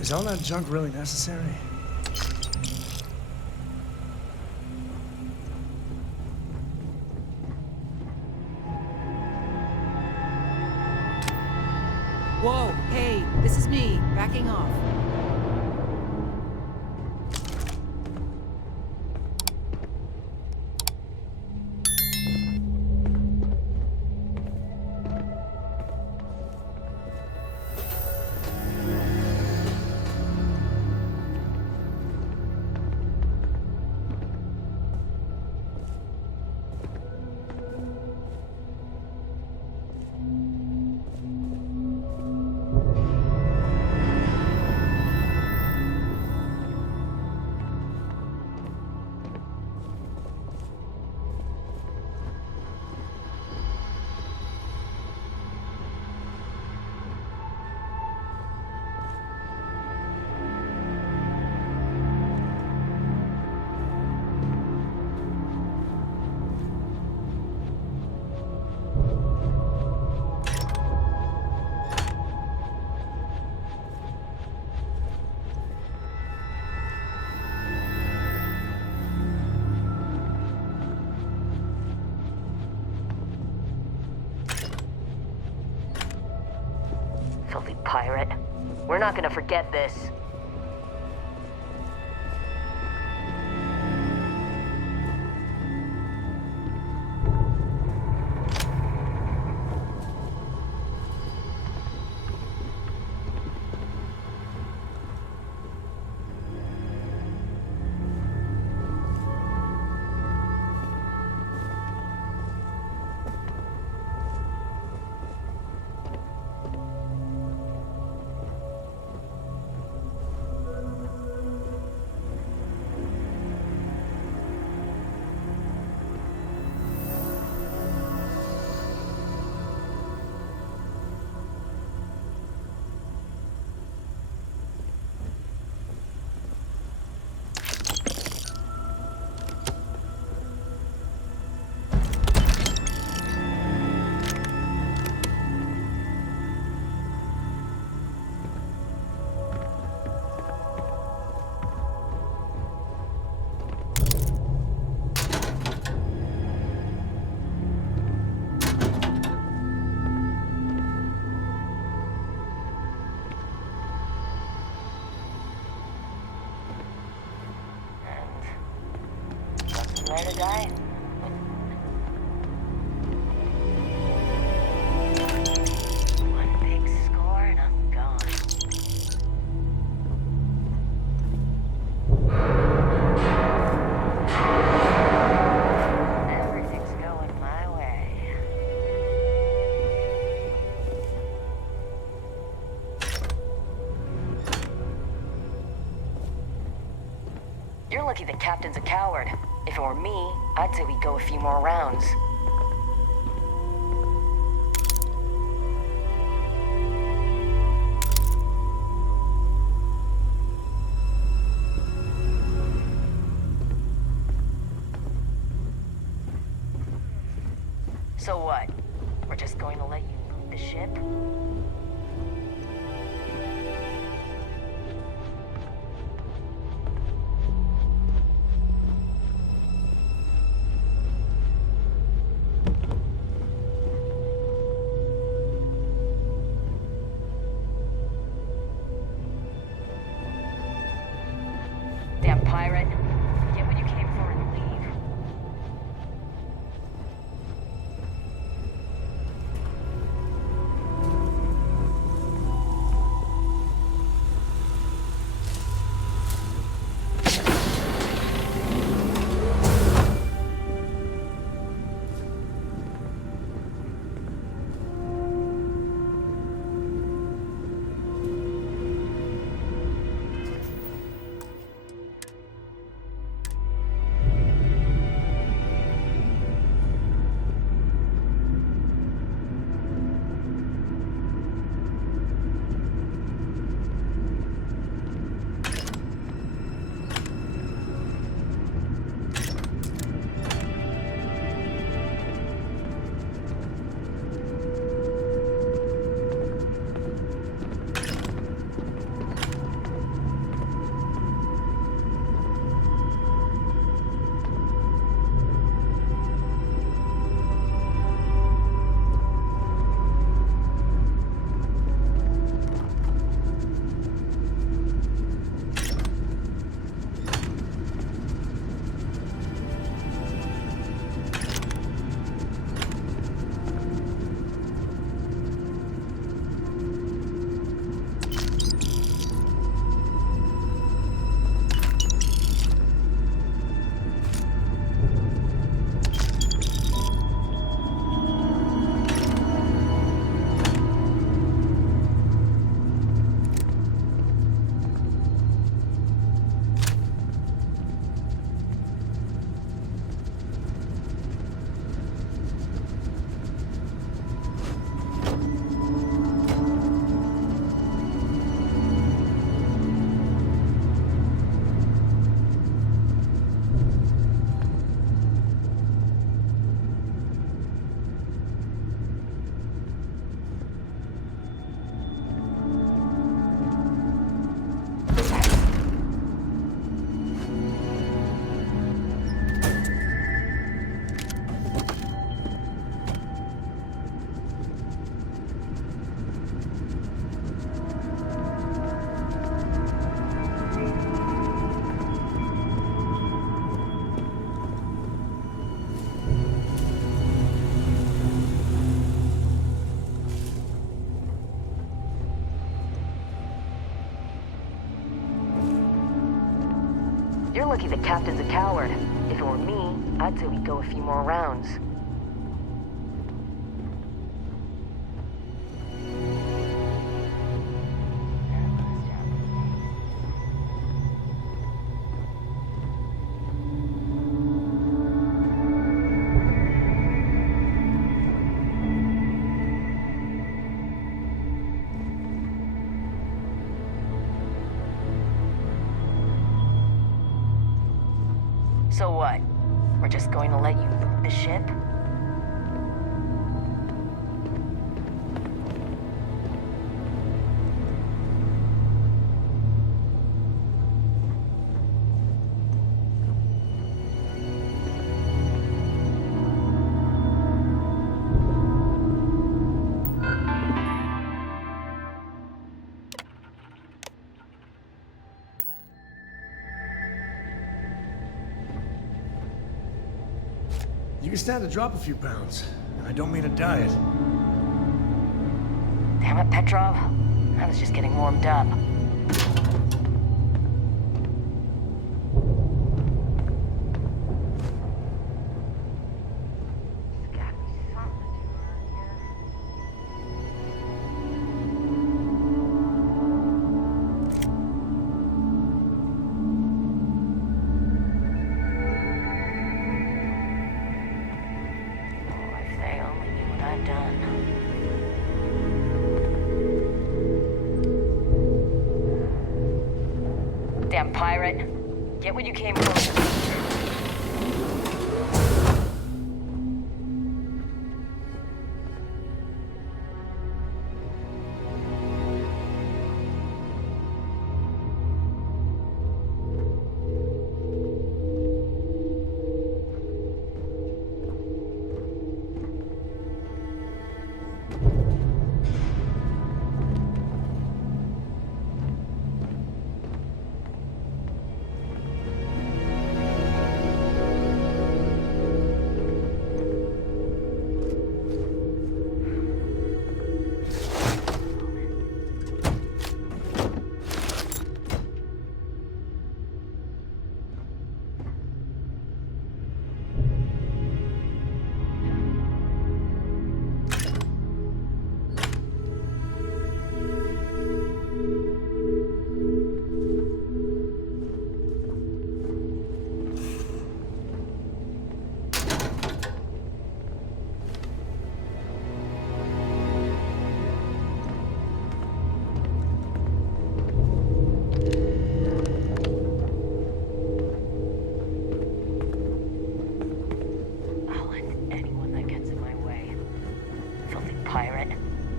Is all that junk really necessary? Whoa, hey, this is me, backing off. Filthy pirate. We're not gonna forget this. Ready to die? One big score and I'm gone. Everything's going my way. You're lucky the captain's a coward. If it were me, I'd say we'd go a few more rounds. So what? We're just going to let you loot the ship? Damn pirate. Get what you came for and leave. You're lucky the captain's a coward. If it were me, I'd say we'd go a few more rounds. So what? We're just going to let you loot the ship? You can stand to drop a few pounds. And I don't mean a diet. Damn it, Petrov. I was just getting warmed up. Damn pirate. Get what you came for.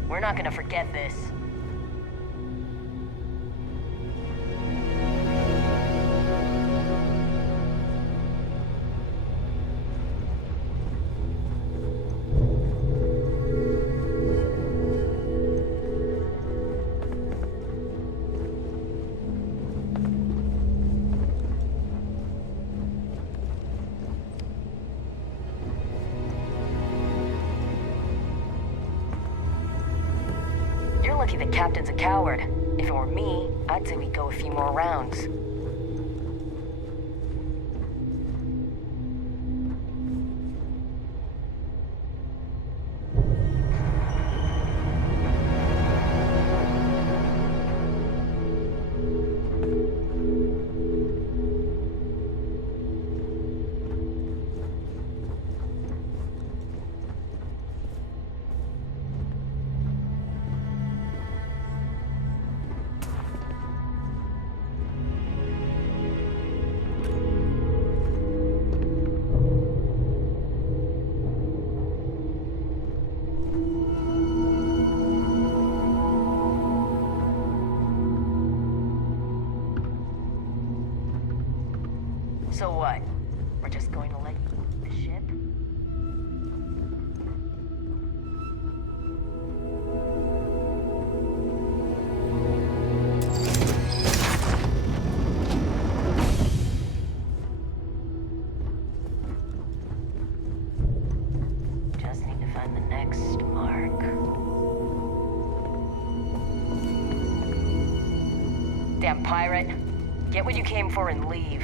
We're not gonna forget this. You're lucky the captain's a coward. If it were me, I'd say we'd go a few more rounds. So what? We're just going to let you loot the ship? Just need to find the next mark. Damn pirate. Get what you came for and leave.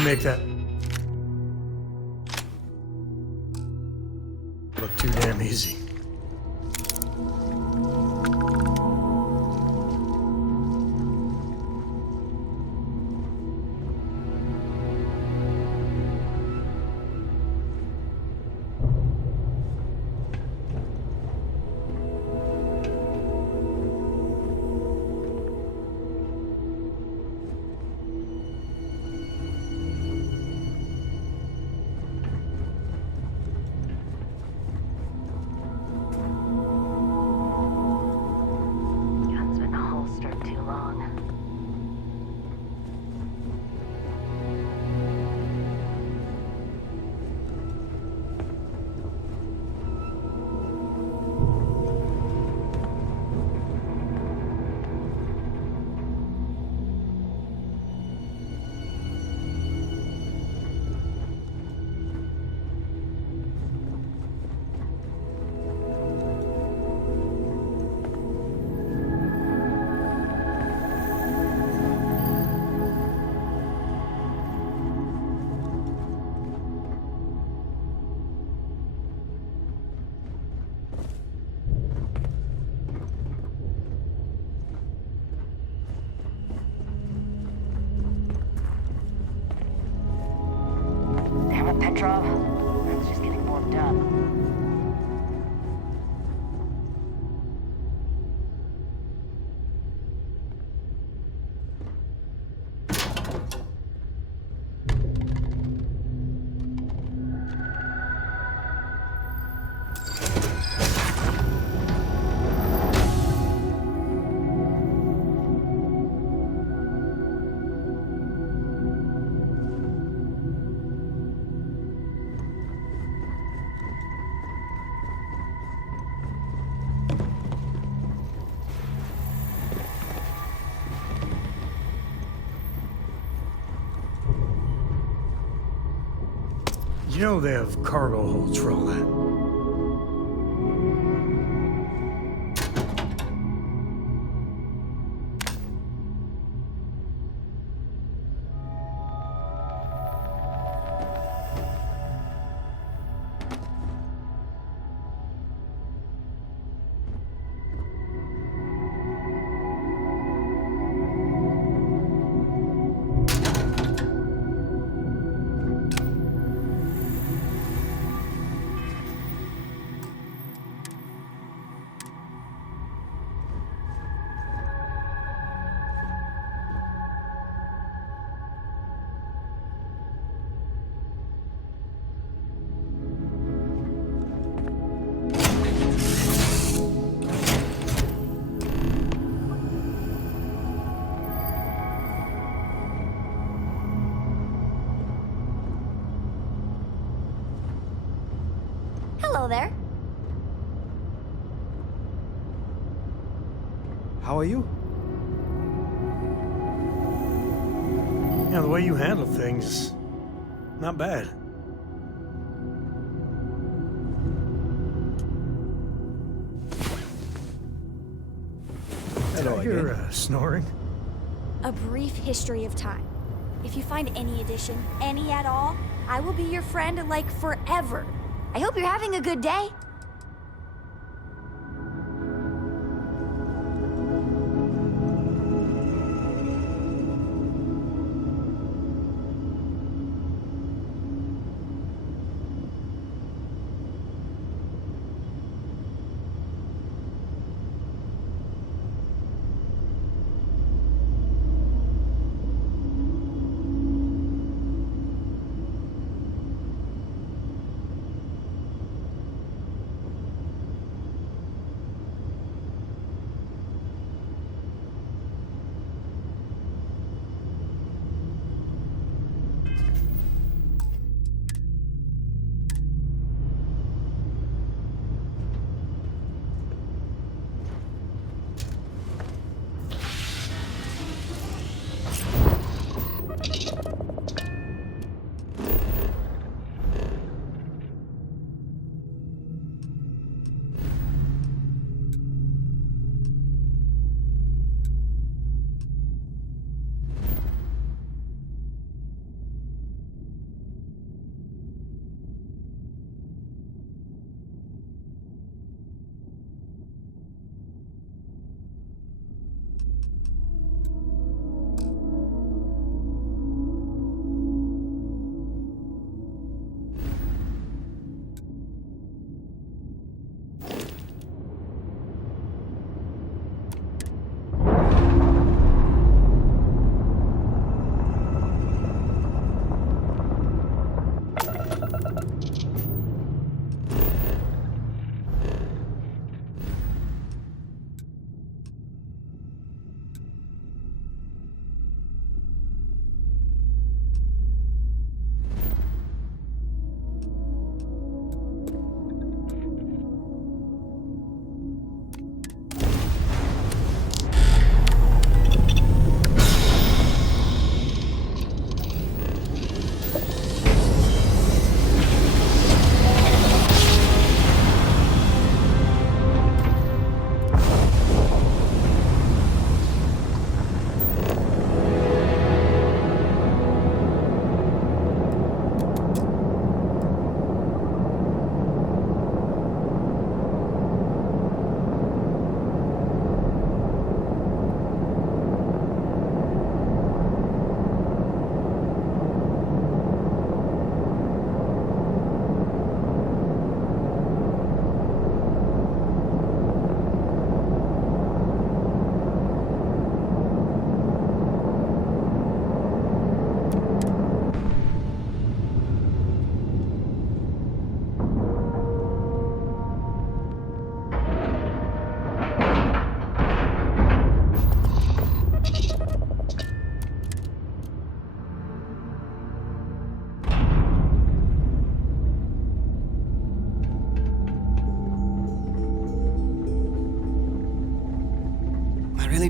you make that look too damn easy. Petrov, it's just getting warmed up. You know they have cargo holds for all that. Hello there. How are you? Yeah, the way you handle things, not bad. Hello I hear again. snoring. A brief history of time. If you find any addition, any at all, I will be your friend like forever. I hope you're having a good day.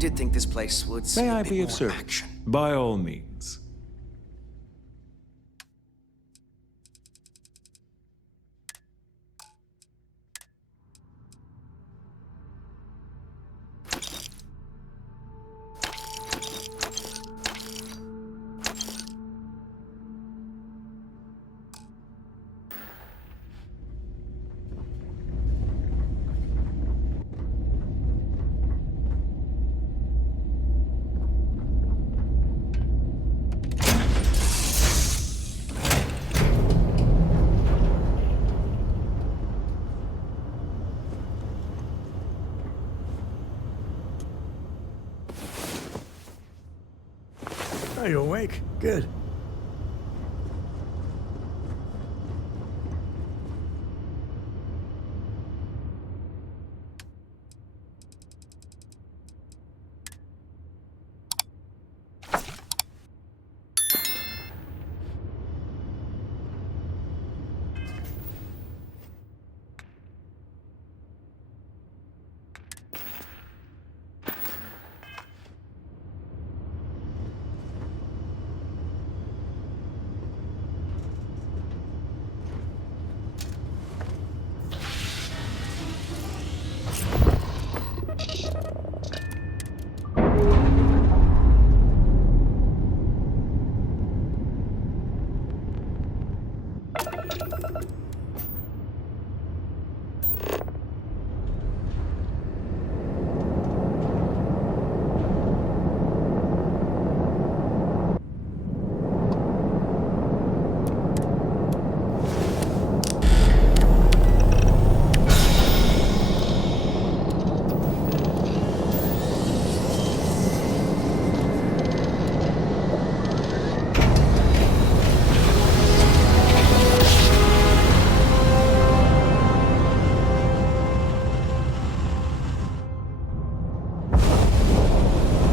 did think this place would see May a I bit be of more service? action. By all means. Are you awake? Good.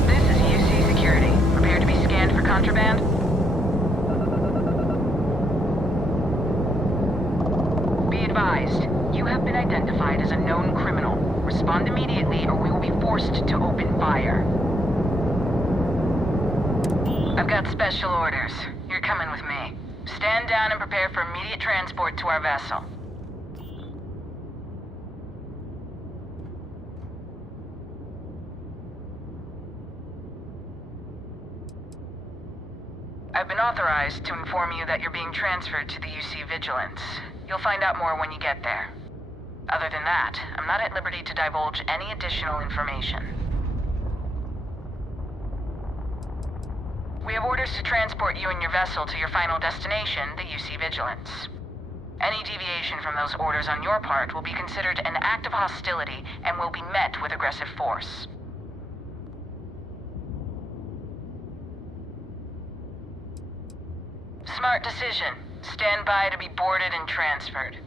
This is UC Security. Prepare to be scanned for contraband. Be advised, you have been identified as a known criminal. Respond immediately or we will be forced to open fire. I've got special orders. You're coming with me. Stand down and prepare for immediate transport to our vessel. I've been authorized to inform you that you're being transferred to the UC Vigilance. You'll find out more when you get there. Other than that, I'm not at liberty to divulge any additional information. We have orders to transport you and your vessel to your final destination, the UC Vigilance. Any deviation from those orders on your part will be considered an act of hostility and will be met with aggressive force. Smart decision. Stand by to be boarded and transferred.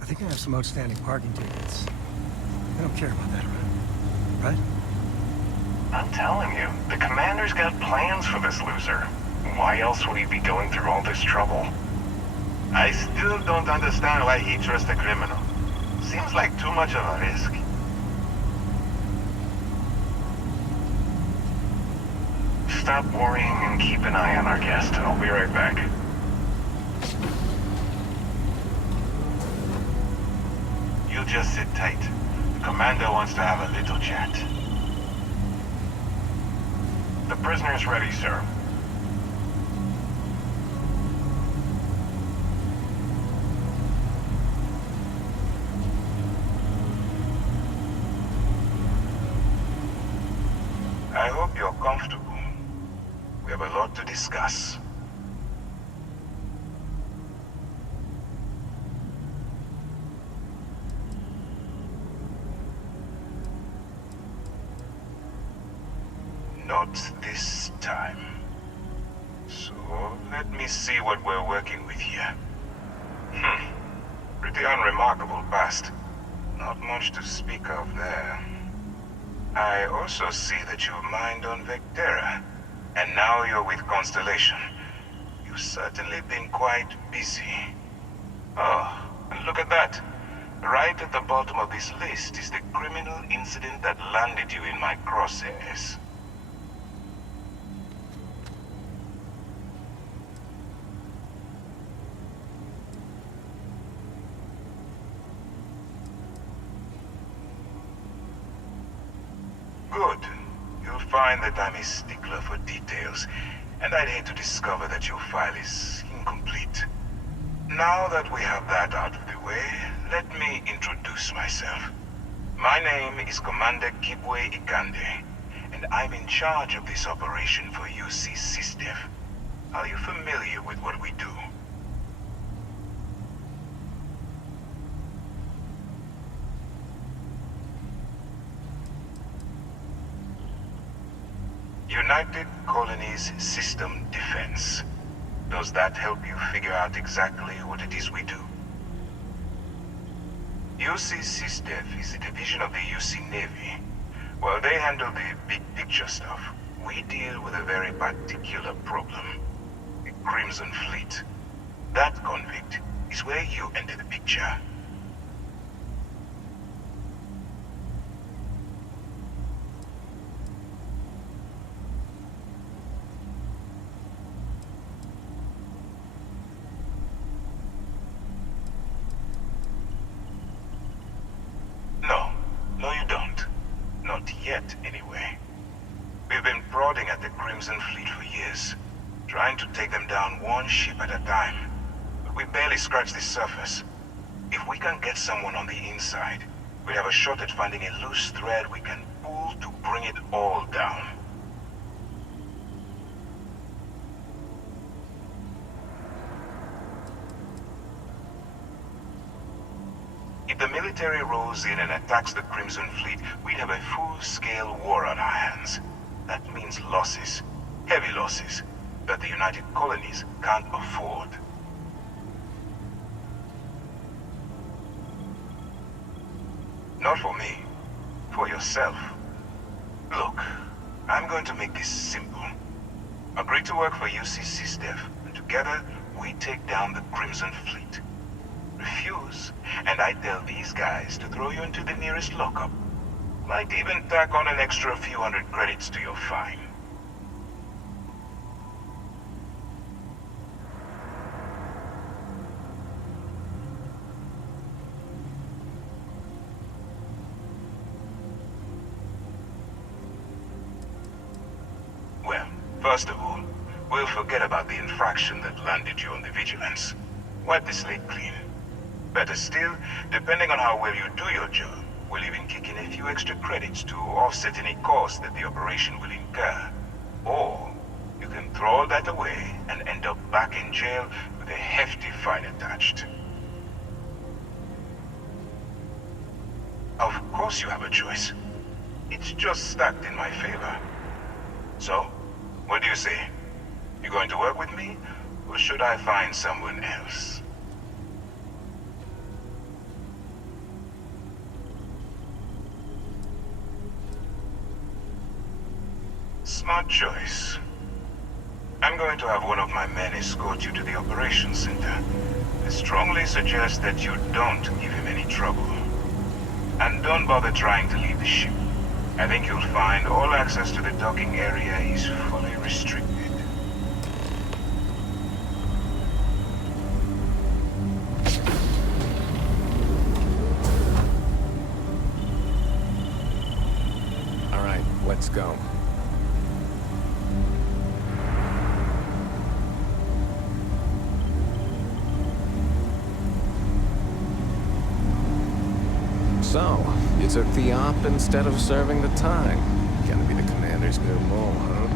I think I have some outstanding parking tickets. I don't care about that, right? Right? I'm telling you, the commander's got plans for this loser. Why else would he be going through all this trouble? I still don't understand why he trusts a criminal. Seems like too much of a risk. Stop worrying and keep an eye on our guest. I'll be right back. You just sit tight. The commander wants to have a little chat. The prisoner's ready, sir. I hope you're comfortable. We have a lot to discuss. Not this time. So, let me see what we're working with here. Pretty unremarkable past. Not much to speak of there. I also see that you mined on Vectera, and now you're with Constellation. You've certainly been quite busy. Oh, and look at that. Right at the bottom of this list is the criminal incident that landed you in my crosshairs. Good. You'll find that I'm a stickler for details, and I'd hate to discover that your file is incomplete. Now that we have that out of the way, let me introduce myself. My name is Commander Kibwe Ikande, and I'm in charge of this operation for UC Sysdef. Are you familiar with what we do? United Colonies System Defense. Does that help you figure out exactly what it is we do? UC Sysdef is a division of the UC Navy. While they handle the big picture stuff, we deal with a very particular problem. The Crimson Fleet. That convict is where you enter the picture. No, you don't. Not yet, anyway. We've been prodding at the Crimson Fleet for years, trying to take them down one ship at a time. But we barely scratched the surface. If we can get someone on the inside, we'd have a shot at finding a loose thread we can pull to bring it all down. If the military rolls in and attacks the Crimson Fleet, we'd have a full-scale war on our hands. That means losses, heavy losses, that the United Colonies can't afford. Not for me, for yourself. Look, I'm going to make this simple. Agree to work for UC Sysdef, and together we take down the Crimson Fleet. Refuse, and I tell these guys to throw you into the nearest lockup. Might even tack on an extra few hundred credits to your fine. Well, first of all, we'll forget about the infraction that landed you on the Vigilance. Wipe the slate clean. Better still, depending on how well you do your job, we'll even kick in a few extra credits to offset any costs that the operation will incur. Or, you can throw all that away and end up back in jail with a hefty fine attached. Of course you have a choice. It's just stacked in my favor. So, what do you say? You going to work with me, or should I find someone else? Smart choice. I'm going to have one of my men escort you to the operations center. I strongly suggest that you don't give him any trouble. And don't bother trying to leave the ship. I think you'll find all access to the docking area is fully restricted. All right, let's go. So, you took the op instead of serving the time. Gonna be the commander's new role, huh?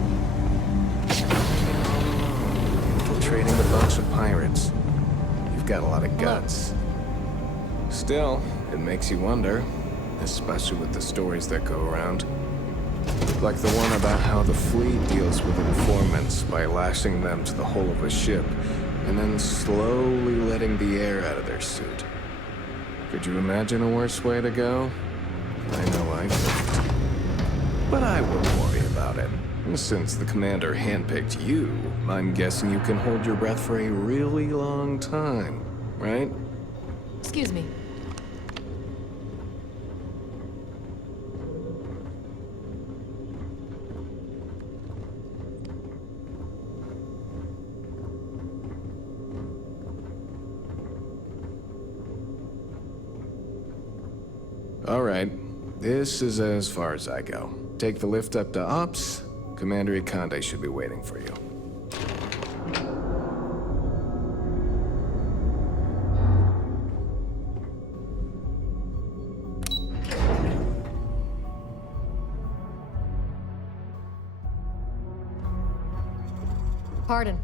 Infiltrating a bunch of pirates. You've got a lot of guts. Still, it makes you wonder, especially with the stories that go around. Like the one about how the fleet deals with informants by lashing them to the hull of a ship, and then slowly letting the air out of their suit. Could you imagine a worse way to go? I know I couldn't. But I wouldn't worry about it. Since the commander handpicked you, I'm guessing you can hold your breath for a really long time, right? Excuse me. All right. This is as far as I go. Take the lift up to Ops. Commander Ikande should be waiting for you. Pardon.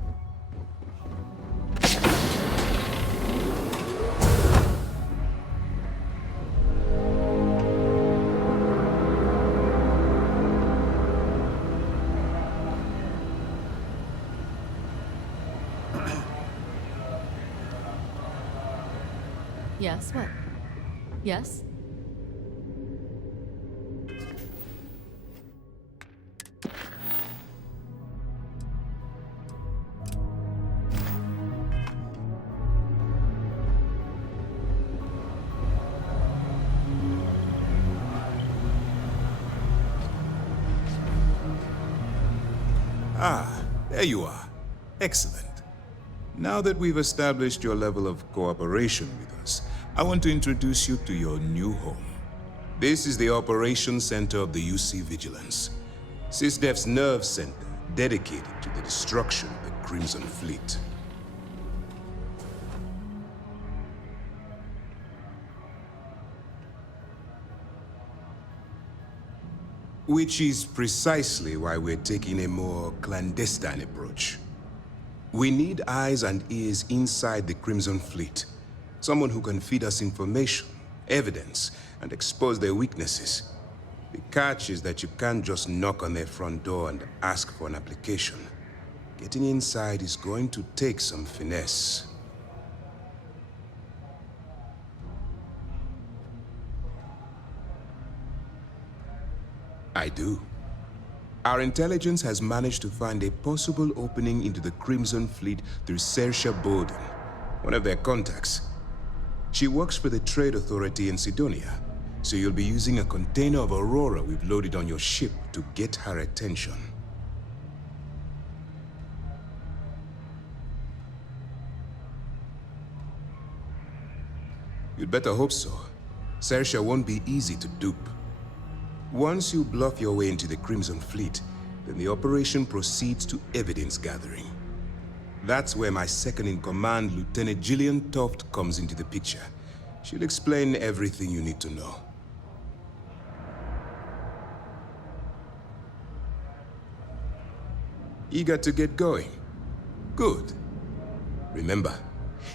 Yes, what? Yes? Ah, there you are. Excellent. Now that we've established your level of cooperation with us, I want to introduce you to your new home. This is the Operations Center of the UC Vigilance, Sysdef's nerve center dedicated to the destruction of the Crimson Fleet. Which is precisely why we're taking a more clandestine approach. We need eyes and ears inside the Crimson Fleet. Someone who can feed us information, evidence, and expose their weaknesses. The catch is that you can't just knock on their front door and ask for an application. Getting inside is going to take some finesse. I do. Our intelligence has managed to find a possible opening into the Crimson Fleet through Saoirse Bowden, one of their contacts. She works for the Trade Authority in Sidonia, so you'll be using a container of Aurora we've loaded on your ship to get her attention. You'd better hope so. Saoirse won't be easy to dupe. Once you bluff your way into the Crimson Fleet, then the operation proceeds to evidence gathering. That's where my second-in-command, Lieutenant Gillian Toft, comes into the picture. She'll explain everything you need to know. Eager to get going? Good. Remember,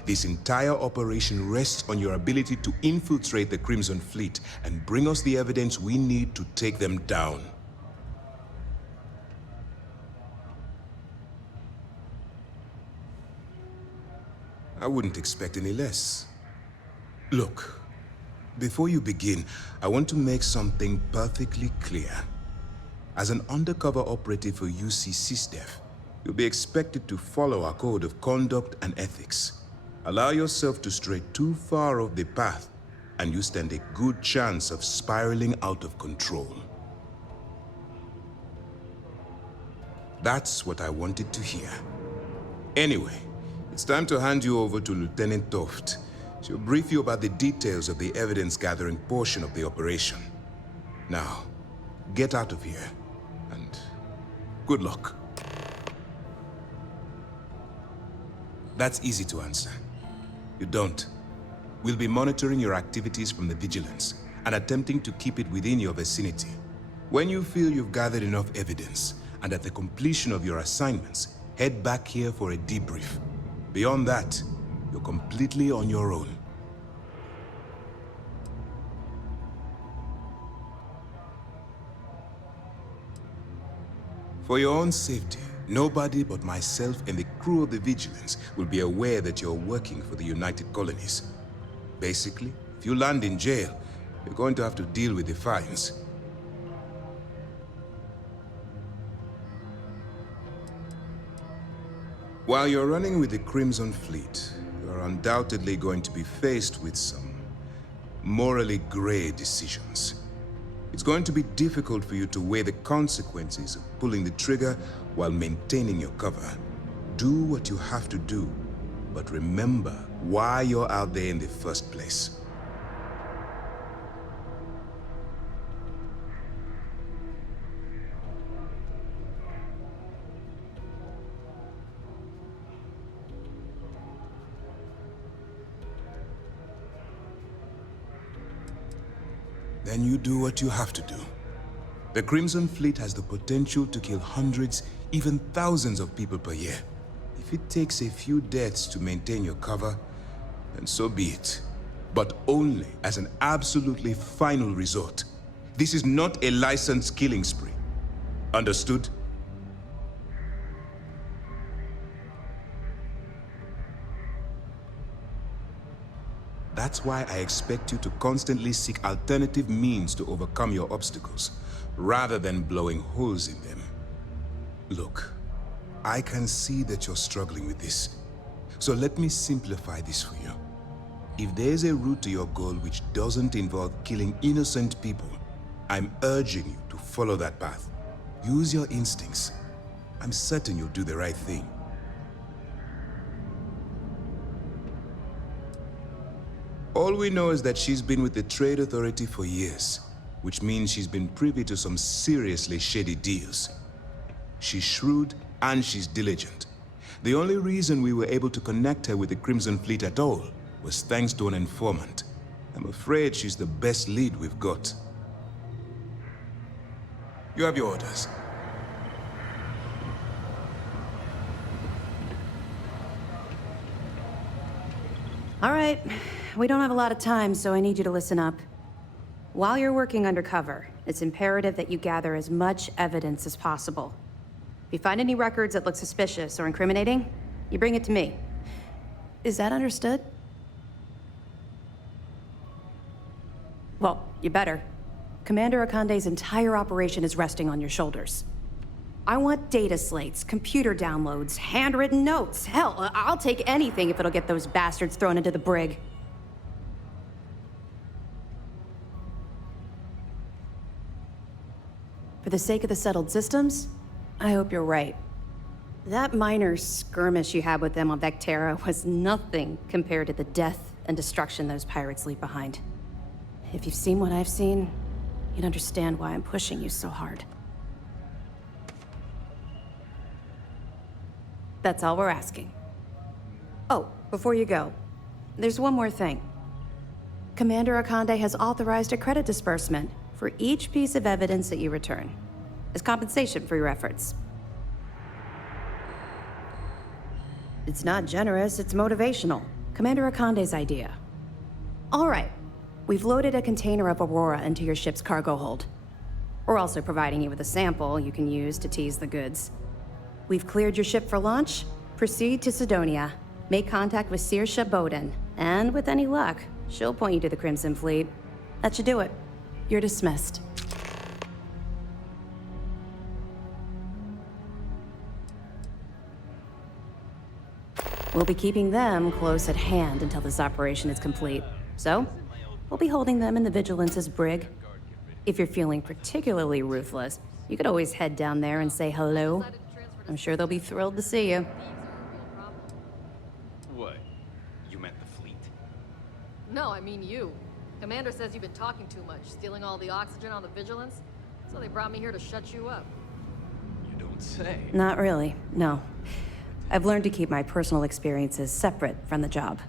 this entire operation rests on your ability to infiltrate the Crimson Fleet and bring us the evidence we need to take them down. I wouldn't expect any less. Look, before you begin, I want to make something perfectly clear. As an undercover operative for UC Sysdef, you'll be expected to follow our code of conduct and ethics. Allow yourself to stray too far off the path, and you stand a good chance of spiraling out of control. That's what I wanted to hear. Anyway, it's time to hand you over to Lieutenant Toft. She'll brief you about the details of the evidence-gathering portion of the operation. Now, get out of here, and good luck. That's easy to answer. You don't. We'll be monitoring your activities from the Vigilance and attempting to keep it within your vicinity. When you feel you've gathered enough evidence, and at the completion of your assignments, head back here for a debrief. Beyond that, you're completely on your own. For your own safety, nobody but myself and the crew of the Vigilance will be aware that you're working for the United Colonies. Basically, if you land in jail, you're going to have to deal with the fines. While you're running with the Crimson Fleet, you're undoubtedly going to be faced with some morally gray decisions. It's going to be difficult for you to weigh the consequences of pulling the trigger while maintaining your cover. Do what you have to do, but remember why you're out there in the first place. Then you do what you have to do. The Crimson Fleet has the potential to kill hundreds, even thousands of people per year. If it takes a few deaths to maintain your cover, then so be it. But only as an absolutely final resort. This is not a licensed killing spree. Understood? That's why I expect you to constantly seek alternative means to overcome your obstacles, rather than blowing holes in them. Look, I can see that you're struggling with this. So let me simplify this for you. If there's a route to your goal which doesn't involve killing innocent people, I'm urging you to follow that path. Use your instincts. I'm certain you'll do the right thing. All we know is that she's been with the Trade Authority for years, which means she's been privy to some seriously shady deals. She's shrewd and she's diligent. The only reason we were able to connect her with the Crimson Fleet at all was thanks to an informant. I'm afraid she's the best lead we've got. You have your orders. All right. We don't have a lot of time, so I need you to listen up. While you're working undercover, it's imperative that you gather as much evidence as possible. If you find any records that look suspicious or incriminating, you bring it to me. Is that understood? Well, you better. Commander Akande's entire operation is resting on your shoulders. I want data slates, computer downloads, handwritten notes. Hell, I'll take anything if it'll get those bastards thrown into the brig. For the sake of the settled systems, I hope you're right. That minor skirmish you had with them on Vectera was nothing compared to the death and destruction those pirates leave behind. If you've seen what I've seen, you'd understand why I'm pushing you so hard. That's all we're asking. Oh, before you go, there's one more thing. Commander Akande has authorized a credit disbursement for each piece of evidence that you return, as compensation for your efforts. It's not generous, it's motivational. Commander Akande's idea. All right, we've loaded a container of Aurora into your ship's cargo hold. We're also providing you with a sample you can use to tease the goods. We've cleared your ship for launch. Proceed to Sidonia. Make contact with Saoirse Bowden, and with any luck, she'll point you to the Crimson Fleet. That should do it. You're dismissed. We'll be keeping them close at hand until this operation is complete. So, we'll be holding them in the Vigilance's brig. If you're feeling particularly ruthless, you could always head down there and say hello. I'm sure they'll be thrilled to see you. What? You meant the fleet? No, I mean you. Commander says you've been talking too much, stealing all the oxygen on the Vigilance, so they brought me here to shut you up. You don't say. Not really, no. I've learned to keep my personal experiences separate from the job.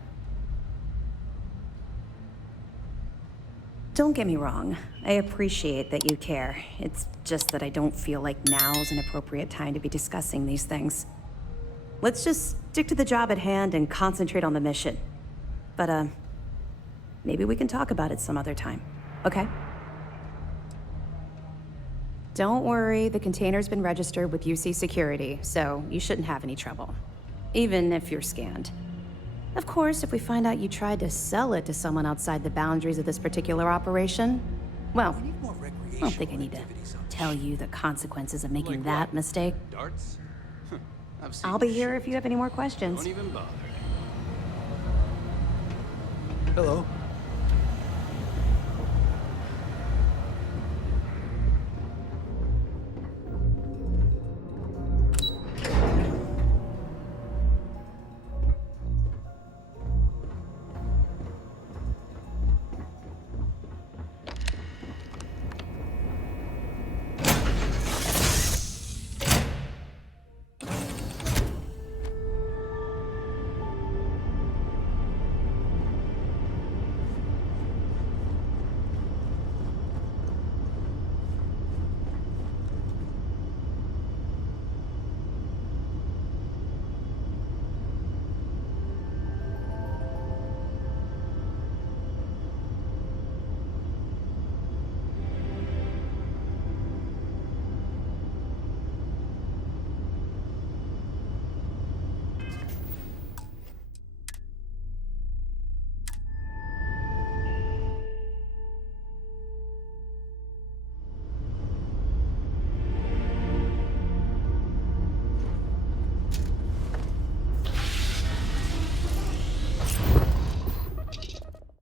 Don't get me wrong, I appreciate that you care. It's just that I don't feel like now's an appropriate time to be discussing these things. Let's just stick to the job at hand and concentrate on the mission. But, maybe we can talk about it some other time, okay? Don't worry, the container's been registered with UC Security, so you shouldn't have any trouble. Even if you're scanned. Of course, if we find out you tried to sell it to someone outside the boundaries of this particular operation, well, I don't think I need to tell you the consequences of making that mistake. Darts? I'll be here if you have any more questions. Don't even bother. Hello.